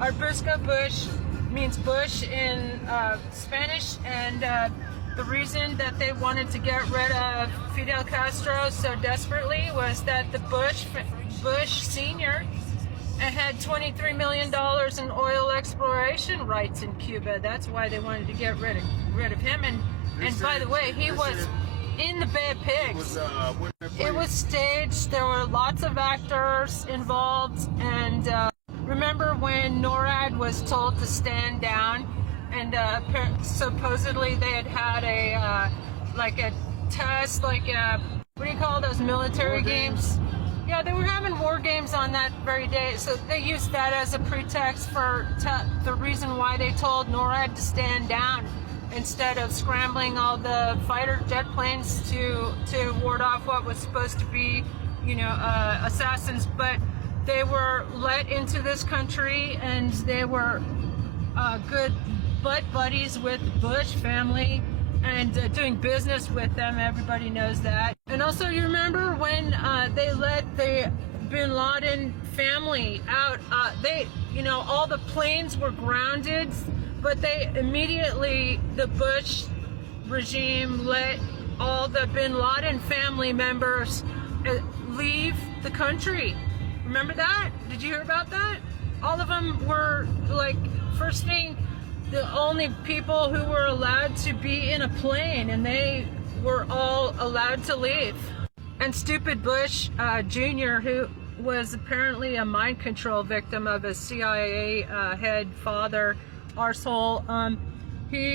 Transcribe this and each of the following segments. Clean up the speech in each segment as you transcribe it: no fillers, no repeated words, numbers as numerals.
Arbusco Bush means bush in Spanish, and the reason that they wanted to get rid of Fidel Castro so desperately was that the Bush Sr. had $23 million in oil exploration rights in Cuba. That's why they wanted to get rid of him. And by the way, he was in the Bay of Pigs. It was staged. There were lots of actors involved. And remember when NORAD was told to stand down, and supposedly they had a like a test, like what do you call those military games? Yeah, they were having war games on that very day, so they used that as a pretext for the reason why they told NORAD to stand down instead of scrambling all the fighter jet planes to ward off what was supposed to be, you know, assassins. But they were let into this country, and they were good butt buddies with the Bush family and doing business with them. Everybody knows that. And also, you remember when they let the Bin Laden family out? You know, all the planes were grounded, but they immediately, the Bush regime let all the Bin Laden family members leave the country. Remember that? Did you hear about that? All of them were like, first thing, the only people who were allowed to be in a plane, and they were all allowed to leave. And stupid Bush Jr., who was apparently a mind control victim of a CIA head father, arsehole, he,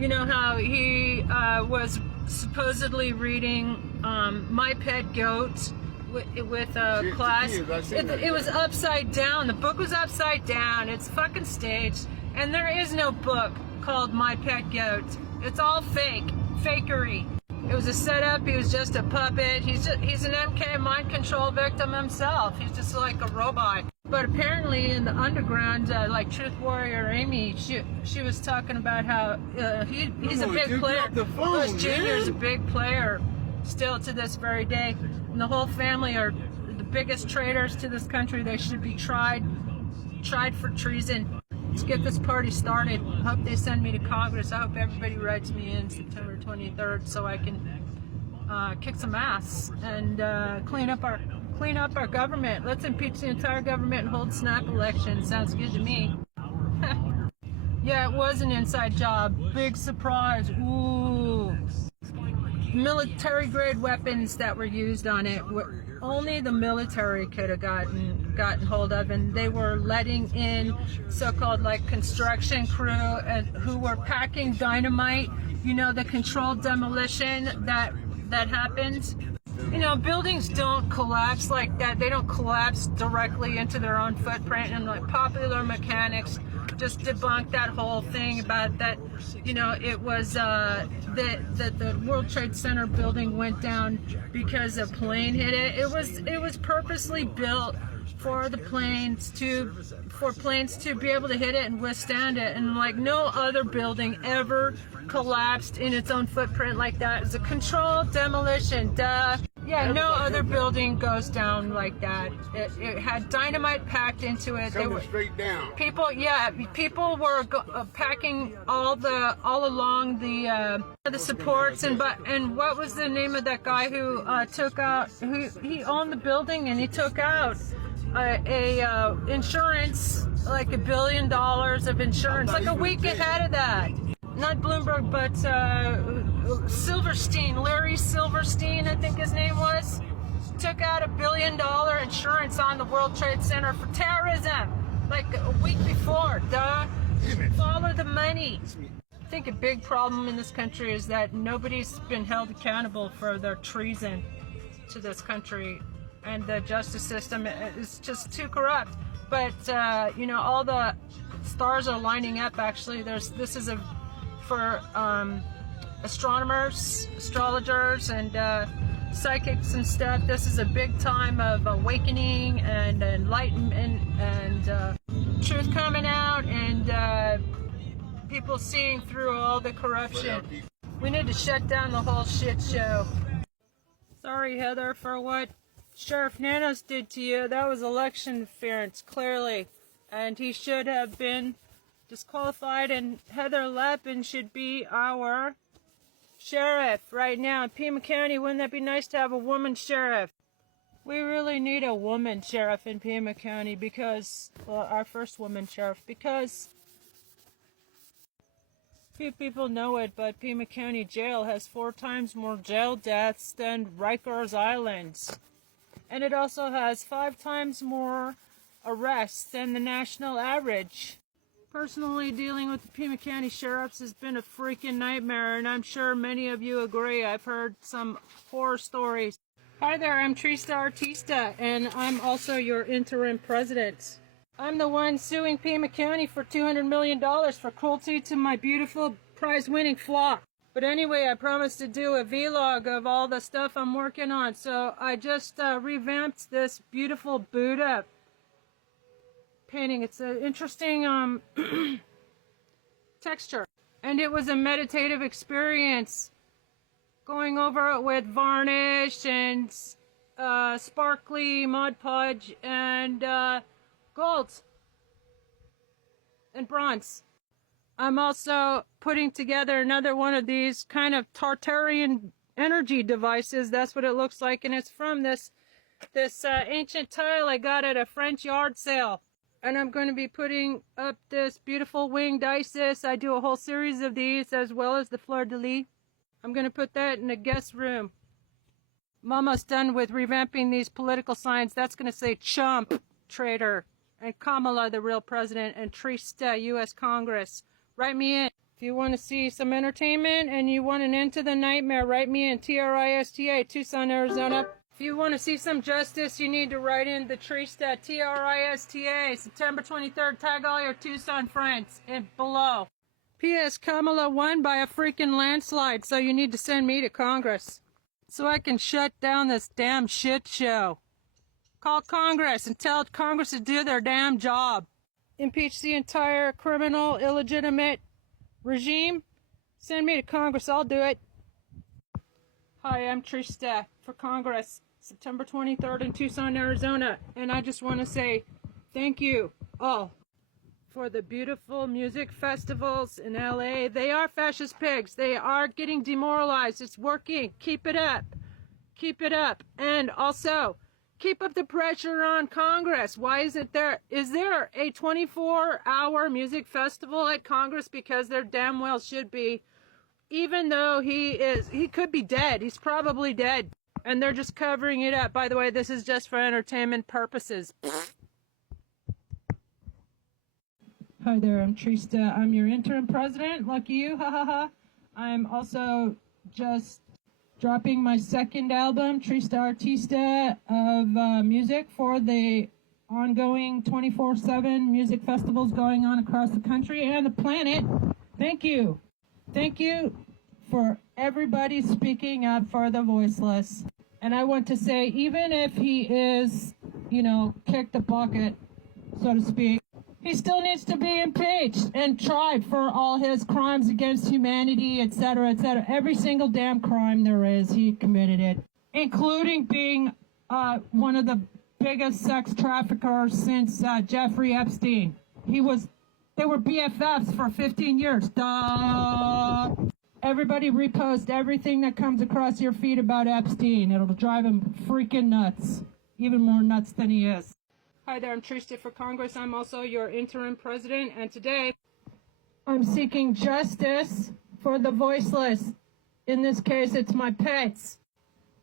you know how he was supposedly reading My Pet Goat with a class. It was upside down. The book was upside down. It's fucking staged. And there is no book called My Pet Goat. It's all fake. Fakery. It was a setup. He was just a puppet. He's an MK mind control victim himself. He's just like a robot. But apparently in the underground, like Truth Warrior Amy, she was talking about how he's a big player. Bush Jr. is a big player still to this very day. And the whole family are the biggest traitors to this country. They should be tried for treason. Let's get this party started. I hope they send me to Congress. I hope everybody writes me in September 23rd so I can kick some ass and clean up our government. Let's impeach the entire government and hold snap elections. Sounds good to me. Yeah, it was an inside job. Big surprise. Ooh. Military grade weapons that were used on it were only the military could have gotten hold of, and they were letting in so-called like construction crew and who were packing dynamite. You know, the controlled demolition that happens. You know, buildings don't collapse like that. They don't collapse directly into their own footprint. And like Popular Mechanics just debunked that whole thing about that. You know, it was the World Trade Center building went down because a plane hit it. It was purposely built for the planes to be able to hit it and withstand it. And like no other building ever collapsed in its own footprint like that. It's a controlled demolition. Duh. Yeah, no other building goes down like that. It had dynamite packed into it. Coming straight down. People were packing all along the supports, and what was the name of that guy who took out? He owned the building and he took out insurance, like $1 billion of insurance, like a week ahead of that. Not Bloomberg, but Silverstein, Larry Silverstein, I think his name was, took out $1 billion insurance on the World Trade Center for terrorism, like a week before. Duh. Follow the money. I think a big problem in this country is that nobody's been held accountable for their treason to this country, and the justice system is just too corrupt. But you know, all the stars are lining up. Actually, this is for astronomers, astrologers, and psychics and stuff. This is a big time of awakening and enlightenment and truth coming out, and people seeing through all the corruption. We need to shut down the whole shit show. Sorry, Heather, for what Sheriff Nanos did to you. That was election interference, clearly. and he should have been disqualified, and Heather Lappin should be our sheriff right now in Pima County. Wouldn't that be nice to have a woman sheriff? We really need a woman sheriff in Pima County because, well, our first woman sheriff, because few people know it, but Pima County Jail has 4 times more jail deaths than Rikers Island. And it also has 5 times more arrests than the national average. Personally, dealing with the Pima County sheriffs has been a freaking nightmare, and I'm sure many of you agree. I've heard some horror stories. Hi there, I'm Trista Artista, and I'm also your interim president. I'm the one suing Pima County for $200 million for cruelty to my beautiful prize-winning flock. But anyway, I promised to do a vlog of all the stuff I'm working on, so I just revamped this beautiful Buddha painting. It's an interesting texture, and it was a meditative experience going over it with varnish and sparkly Mod Podge and gold and bronze. I'm also putting together another one of these kind of Tartarian energy devices. That's what it looks like, and it's from this ancient tile I got at a French yard sale. And I'm going to be putting up this beautiful winged Isis. I do a whole series of these, as well as the fleur-de-lis. I'm going to put that in a guest room. I'm almost done with revamping these political signs. That's going to say chump, traitor, and Kamala, the real president, and Trista, U.S. Congress. Write me in. If you want to see some entertainment and you want an end to the nightmare, write me in. Trista, Tucson, Arizona. If you want to see some justice, you need to write in the Trista, Trista, September 23rd. Tag all your Tucson friends and below. P.S. Kamala won by a freaking landslide, so you need to send me to Congress so I can shut down this damn shit show. Call Congress and tell Congress to do their damn job. Impeach the entire criminal, illegitimate regime. Send me to Congress, I'll do it. Hi, I'm Trista for Congress, September 23rd in Tucson, Arizona. And I just want to say thank you all for the beautiful music festivals in LA. They are fascist pigs. They are getting demoralized. It's working. Keep it up. Keep it up. And also, keep up the pressure on Congress. Why isn't there? Is there a 24-hour music festival at Congress? Because there damn well should be. Even though he could be dead. He's probably dead. And they're just covering it up. By the way, this is just for entertainment purposes. Hi there, I'm Trista. I'm your interim president. Lucky you, ha ha ha. I'm also just dropping my second album, Trista Artista, of music for the ongoing 24/7 music festivals going on across the country and the planet. Thank you. Thank you for everybody speaking up for the voiceless. And I want to say, even if he is, kicked the bucket, so to speak, he still needs to be impeached and tried for all his crimes against humanity, etc., etc. Every single damn crime there is, he committed it, including being one of the biggest sex traffickers since Jeffrey Epstein. They were BFFs for 15 years. Duh! Everybody repost everything that comes across your feed about Epstein. It'll drive him freaking nuts. Even more nuts than he is. Hi there, I'm Trista for Congress. I'm also your interim president, and today I'm seeking justice for the voiceless. In this case, it's my pets.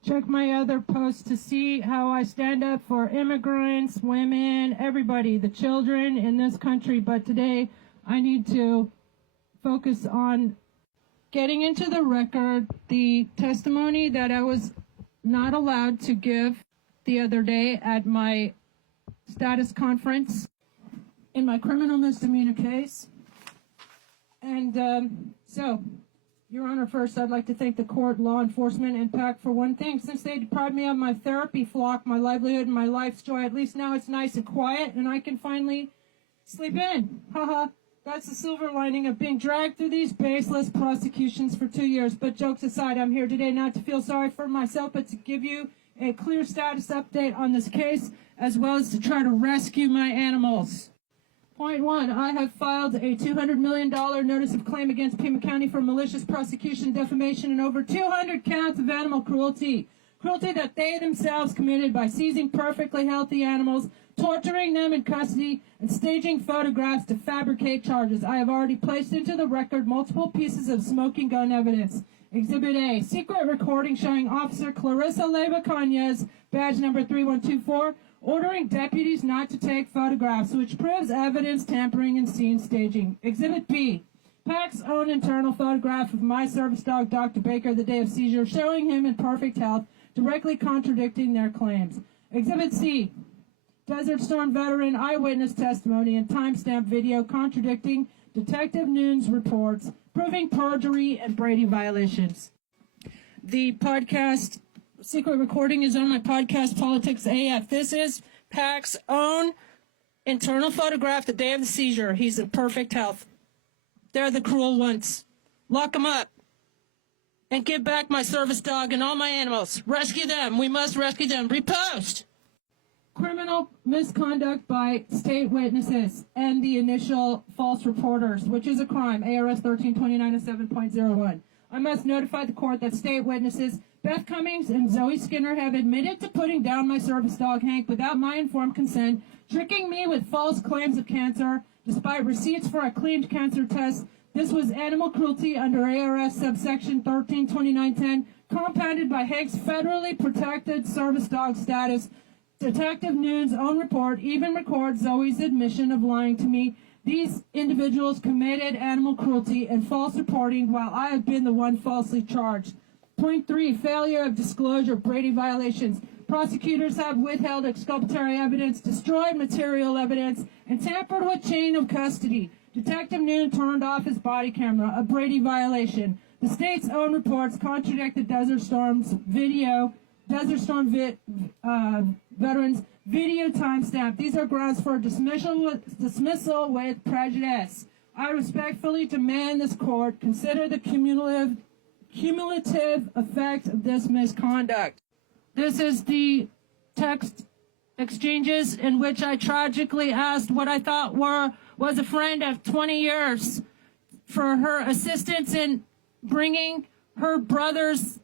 Check my other posts to see how I stand up for immigrants, women, everybody, the children in this country. But today, I need to focus on getting into the record the testimony that I was not allowed to give the other day at my status conference in my criminal misdemeanor case. And so, Your Honor, first I'd like to thank the court, law enforcement, and PAC for one thing. Since they deprived me of my therapy flock, my livelihood, and my life's joy, at least now it's nice and quiet and I can finally sleep in. Haha. That's the silver lining of being dragged through these baseless prosecutions for 2 years. But jokes aside, I'm here today not to feel sorry for myself, but to give you a clear status update on this case, as well as to try to rescue my animals. Point one, I have filed a $200 million notice of claim against Pima County for malicious prosecution, defamation, and over 200 counts of animal cruelty. Cruelty that they themselves committed by seizing perfectly healthy animals, torturing them in custody, and staging photographs to fabricate charges. I have already placed into the record multiple pieces of smoking gun evidence. Exhibit A, secret recording showing Officer Clarissa Leyva Cañas, badge number 3124, ordering deputies not to take photographs, which proves evidence tampering and scene staging. Exhibit B, PAC's own internal photograph of my service dog, Dr. Baker, the day of seizure, showing him in perfect health, directly contradicting their claims. Exhibit C, Desert Storm veteran eyewitness testimony and timestamp video contradicting Detective Noon's reports, proving perjury and Brady violations. The podcast secret recording is on my podcast, Politics AF. This is PAC's own internal photograph the day of the seizure. He's in perfect health. They're the cruel ones. Lock them up and give back my service dog and all my animals. Rescue them. We must rescue them. Repost. Criminal misconduct by state witnesses and the initial false reporters, which is a crime, ARS 1329-7.01. I must notify the court that state witnesses Beth Cummings and Zoe Skinner have admitted to putting down my service dog Hank without my informed consent, tricking me with false claims of cancer, despite receipts for a cleaned cancer test. This was animal cruelty under ARS subsection 132910, compounded by Hank's federally protected service dog status. Detective Noon's own report even records Zoe's admission of lying to me. These individuals committed animal cruelty and false reporting while I have been the one falsely charged. Point 3, failure of disclosure, Brady violations. Prosecutors have withheld exculpatory evidence, destroyed material evidence, and tampered with chain of custody. Detective Noon turned off his body camera, a Brady violation. The state's own reports contradict the Desert Storm veterans video timestamp. These are grounds for dismissal with prejudice. I respectfully demand this court consider the cumulative effect of this misconduct. This is the text exchanges in which I tragically asked what I thought was a friend of 20 years for her assistance in bringing her brother's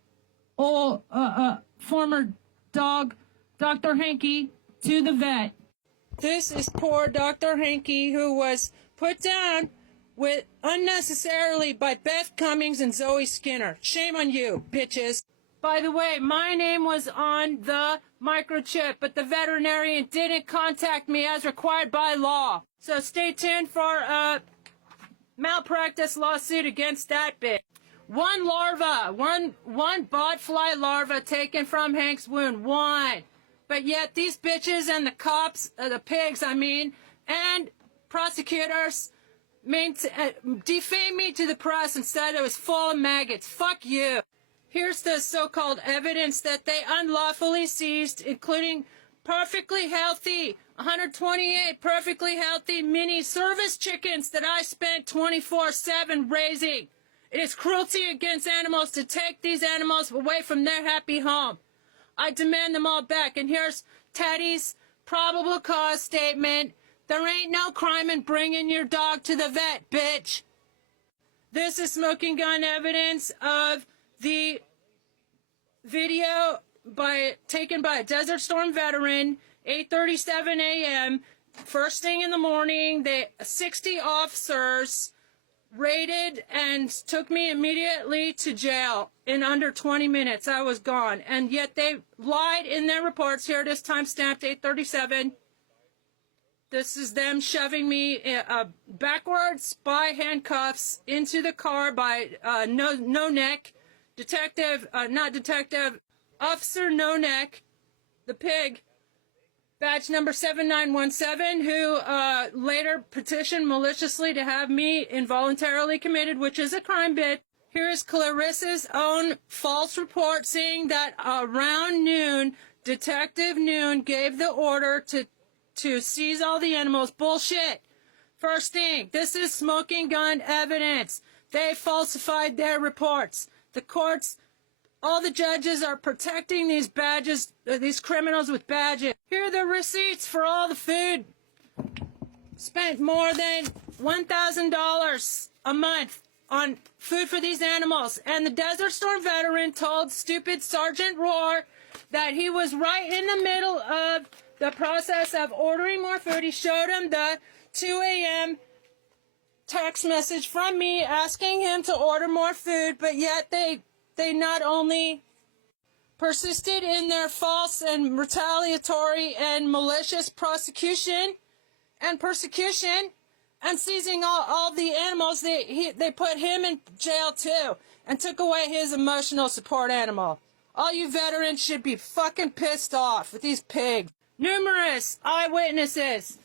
former dog, Dr. Hanky, to the vet. This is poor Dr. Hanky, who was put down with unnecessarily by Beth Cummings and Zoe Skinner. Shame on you, bitches. By the way, my name was on the microchip, but the veterinarian didn't contact me as required by law. So stay tuned for a malpractice lawsuit against that bitch. One botfly larva taken from Hank's wound. One. But yet these bitches and the cops, the pigs, and prosecutors defame me to the press and said it was full of maggots. Fuck you. Here's the so-called evidence that they unlawfully seized, including perfectly healthy, 128 perfectly healthy mini service chickens that I spent 24/7 raising. It is cruelty against animals to take these animals away from their happy home. I demand them all back. And here's Teddy's probable cause statement. There ain't no crime in bringing your dog to the vet, bitch. This is smoking gun evidence of the video taken by a Desert Storm veteran, 8:37 a.m. First thing in the morning, 60 officers raided and took me immediately to jail. In under 20 minutes, I was gone. And yet they lied in their reports. Here it is, timestamped 8:37. This is them shoving me backwards by handcuffs into the car by no neck. Officer No Neck, the pig, badge number 7917, who later petitioned maliciously to have me involuntarily committed, which is a crime, bitch. Here is Clarissa's own false report saying that around noon, Detective Noon gave the order to seize all the animals. Bullshit. First thing, this is smoking gun evidence. They falsified their reports. The courts, all the judges are protecting these badges, these criminals with badges. Here are the receipts for all the food spent more than $1,000 a month on food for these animals. And the Desert Storm veteran told stupid Sergeant Roar that he was right in the middle of the process of ordering more food. He showed him the 2 a.m. text message from me asking him to order more food, but yet they not only persisted in their false and retaliatory and malicious prosecution and persecution and seizing all the animals, they put him in jail too and took away his emotional support animal. All you veterans should be fucking pissed off with these pigs. Numerous eyewitnesses.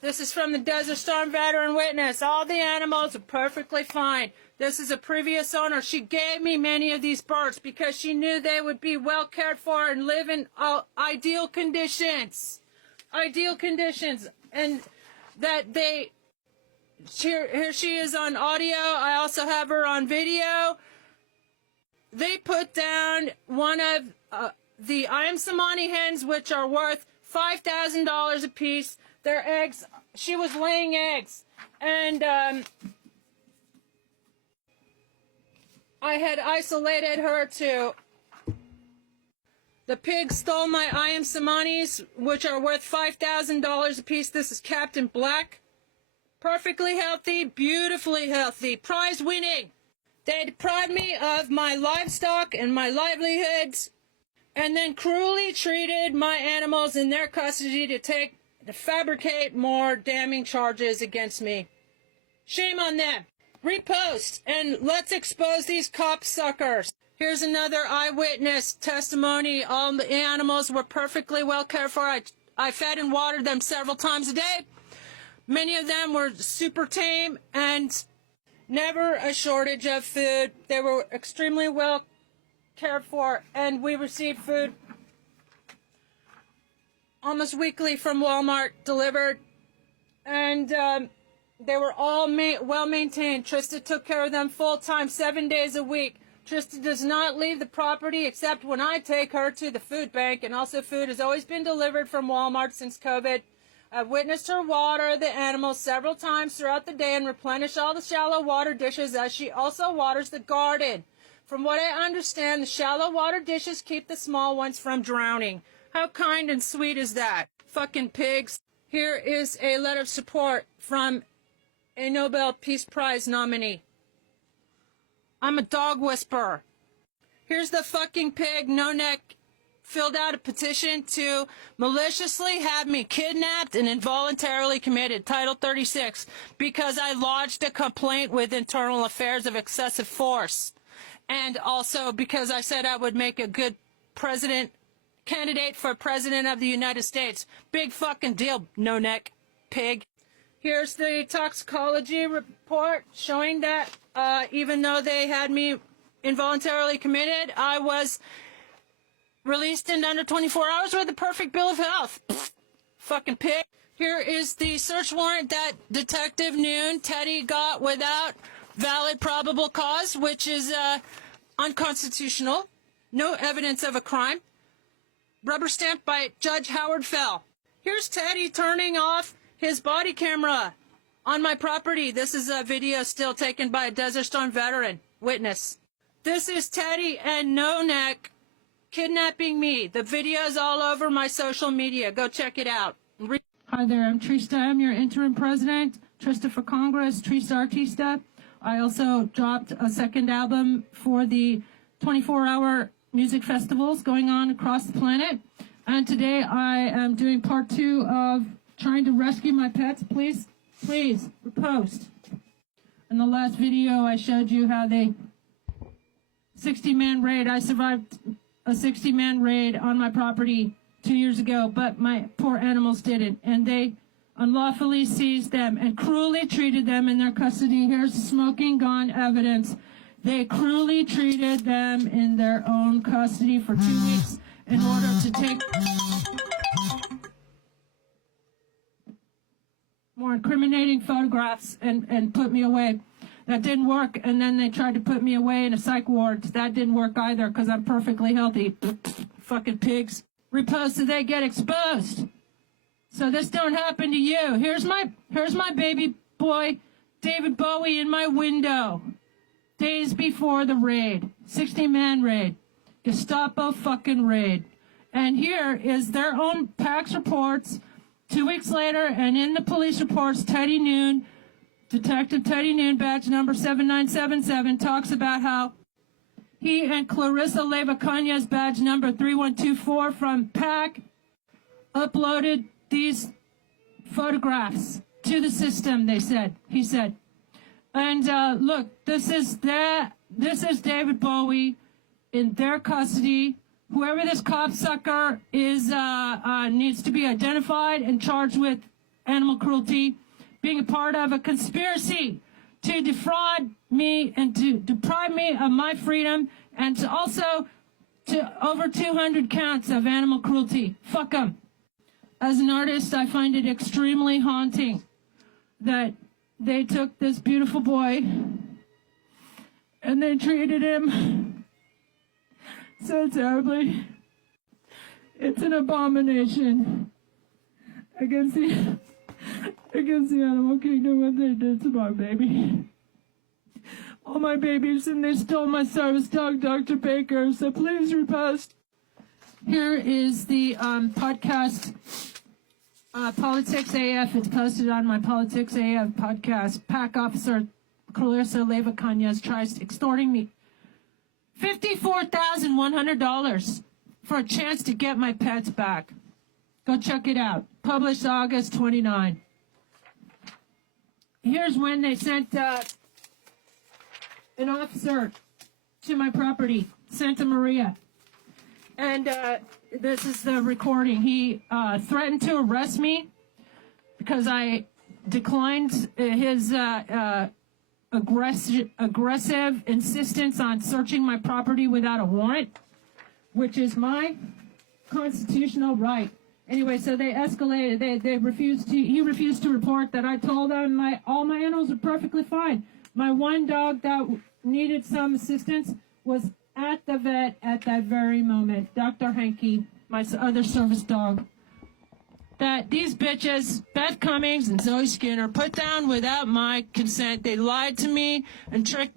This is from the Desert Storm veteran witness. All the animals are perfectly fine. This is a previous owner. She gave me many of these birds because she knew they would be well cared for and live in ideal conditions. Ideal conditions. And that here she is on audio. I also have her on video. They put down one of the I am Samani hens, which are worth $5,000 a piece. Their eggs, she was laying eggs. And I had isolated her too. The pig stole my I am Samanis, which are worth $5,000 a piece. This is Captain Black. Perfectly healthy, beautifully healthy, prize winning. They deprived me of my livestock and my livelihoods, and then cruelly treated my animals in their custody to fabricate more damning charges against me. Shame on them. Repost, and let's expose these cocksuckers. Here's another eyewitness testimony. All the animals were perfectly well cared for. I fed and watered them several times a day. Many of them were super tame and never a shortage of food. They were extremely well cared for, and we received food almost weekly from Walmart delivered, and they were all well maintained. Trista took care of them full time, 7 days a week. Trista does not leave the property except when I take her to the food bank, and also food has always been delivered from Walmart since COVID. I've witnessed her water the animals several times throughout the day and replenish all the shallow water dishes, as she also waters the garden. From what I understand, the shallow water dishes keep the small ones from drowning. How kind and sweet is that? Fucking pigs. Here is a letter of support from a Nobel Peace Prize nominee. I'm a dog whisperer. Here's the fucking pig, No Neck, filled out a petition to maliciously have me kidnapped and involuntarily committed, Title 36, because I lodged a complaint with Internal Affairs of excessive force. And also because I said I would make a good candidate for President of the United States. Big fucking deal, No Neck, pig. Here's the toxicology report showing that even though they had me involuntarily committed, I was released in under 24 hours with a perfect bill of health. Pfft, fucking pig. Here is the search warrant that Detective Noon Teddy got without valid probable cause, which is unconstitutional. No evidence of a crime. Rubber stamped by Judge Howard Fell. Here's Teddy turning off his body camera on my property. This is a video still taken by a Desert Storm veteran witness. This is Teddy and No Neck kidnapping me. The video's all over my social media. Go check it out. Hi there, I'm Trista. I'm your interim president. Trista for Congress, Trista Artista. I also dropped a second album for the 24-hour music festivals going on across the planet. And today I am doing part 2 of trying to rescue my pets. Please repost. In the last video I showed you how they 60-man raid. I survived a 60-man raid on my property 2 years ago, but my poor animals didn't, and they unlawfully seized them and cruelly treated them in their custody. Here's the smoking gun evidence. They cruelly treated them in their own custody for 2 weeks in order to take more incriminating photographs and put me away. That didn't work, and then they tried to put me away in a psych ward. That didn't work either, because I'm perfectly healthy. Fucking pigs. Repost so they get exposed. So this don't happen to you. Here's my baby boy, David Bowie, in my window. Days before the raid. 60-man raid. Gestapo fucking raid. And here is their own PAC's reports 2 weeks later, and in the police reports, Teddy Noon, Detective Teddy Noon, badge number 7977, talks about how he and Clarissa Leyva Cañas, badge number 3124 from PAC, uploaded these photographs to the system, he said. And look, this is David Bowie in their custody. Whoever this copsucker is needs to be identified and charged with animal cruelty, being a part of a conspiracy to defraud me and to deprive me of my freedom, and to also to over 200 counts of animal cruelty. Fuck them. As an artist, I find it extremely haunting that they took this beautiful boy and they treated him so terribly. It's an abomination against the animal kingdom what they did to my baby. All my babies, and they stole my service dog, Dr. Baker, so please repost. Here is the podcast, Politics AF. It's posted on my Politics AF podcast. PAC officer Clarissa Leyva Cañas tries extorting me $54,100 for a chance to get my pets back. Go check it out. Published August 29. Here's when they sent an officer to my property, Santa Maria. And this is the recording. He threatened to arrest me because I declined his aggressive insistence on searching my property without a warrant, which is my constitutional right. Anyway, so they escalated. He refused to report that I told them all my animals are perfectly fine. My one dog that needed some assistance was at the vet at that very moment. Dr. Hanky, my other service dog. That these bitches, Beth Cummings and Zoe Skinner, put down without my consent. They lied to me and tricked.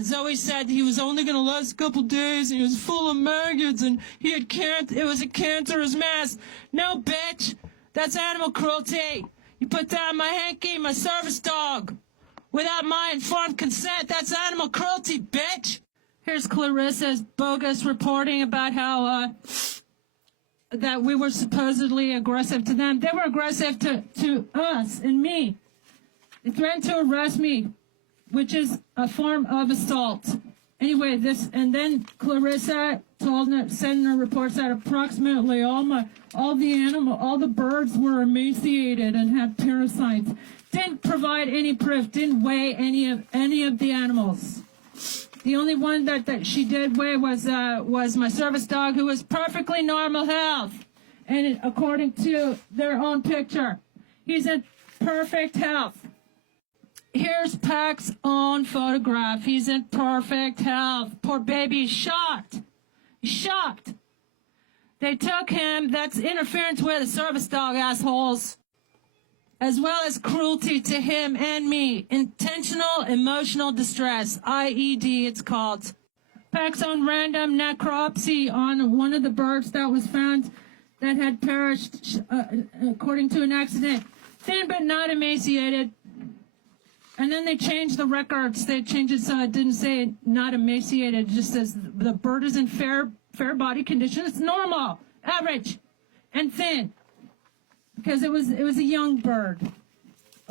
Zoe said he was only going to last a couple days and he was full of maggots and he had it was a cancerous mass. No, bitch. That's animal cruelty. You put down my Hanky, my service dog, without my informed consent. That's animal cruelty, bitch. Here's Clarissa's bogus reporting about how that we were supposedly aggressive to them. They were aggressive to us and me. They threatened to arrest me, which is a form of assault. Anyway, and then Clarissa sending her reports that approximately all the birds were emaciated and had parasites. Didn't provide any proof, didn't weigh any of the animals. The only one that she did weigh was my service dog, who was perfectly normal health. And according to their own picture, he's in perfect health. Here's PAC's own photograph. He's in perfect health. Poor baby, he's shocked. He's shocked. They took him. That's interference with a service dog, assholes. As well as cruelty to him and me. Intentional emotional distress, IED it's called. PAC's own random necropsy on one of the birds that was found that had perished according to an accident. Thin but not emaciated. And then they changed the records. They changed it so it didn't say not emaciated. It just says the bird is in fair body condition. It's normal, average, and thin. Because it was a young bird.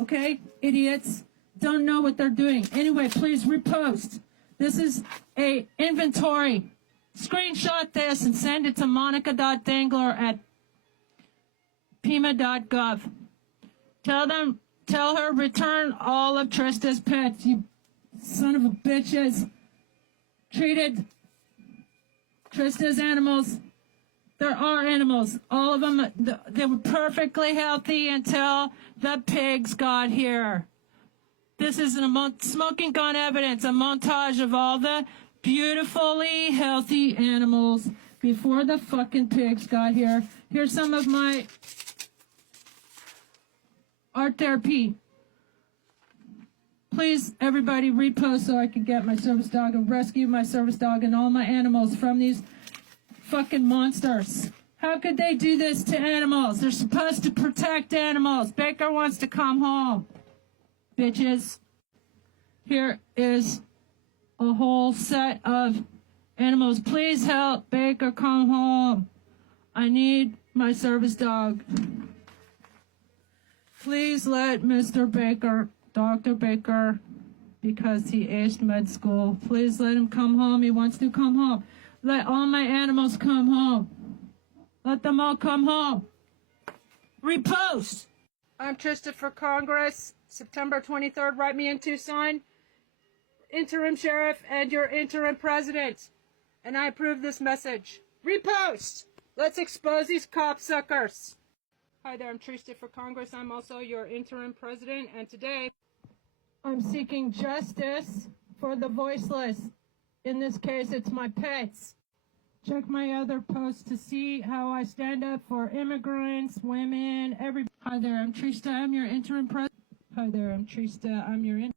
Okay? Idiots don't know what they're doing. Anyway, please repost. This is a inventory. Screenshot this and send it to monica.dangler@pima.gov. Tell her return all of Trista's pets, you son of a bitches. Treated Trista's animals. There are animals. All of them, they were perfectly healthy until the pigs got here. This is smoking gun evidence, a montage of all the beautifully healthy animals before the fucking pigs got here. Here's some of my art therapy. Please, everybody, repost so I can get my service dog and rescue my service dog and all my animals from these fucking monsters. How could they do this to animals? They're supposed to protect animals. Baker wants to come home. Bitches. Here is a whole set of animals. Please help Baker come home. I need my service dog. Please let Mr. Baker, Dr. Baker, because he aced med school, please let him come home. He wants to come home. Let all my animals come home. Let them all come home. Repost. I'm Trista for Congress. September 23rd, write me in Tucson. Interim sheriff and your interim president. And I approve this message. Repost. Let's expose these copsuckers. Hi there, I'm Trista for Congress. I'm also your interim president, and today I'm seeking justice for the voiceless. In this case, it's my pets. Check my other posts to see how I stand up for immigrants, women, everybody. Hi there, I'm Trista. I'm your interim president. Hi there, I'm Trista. I'm your interim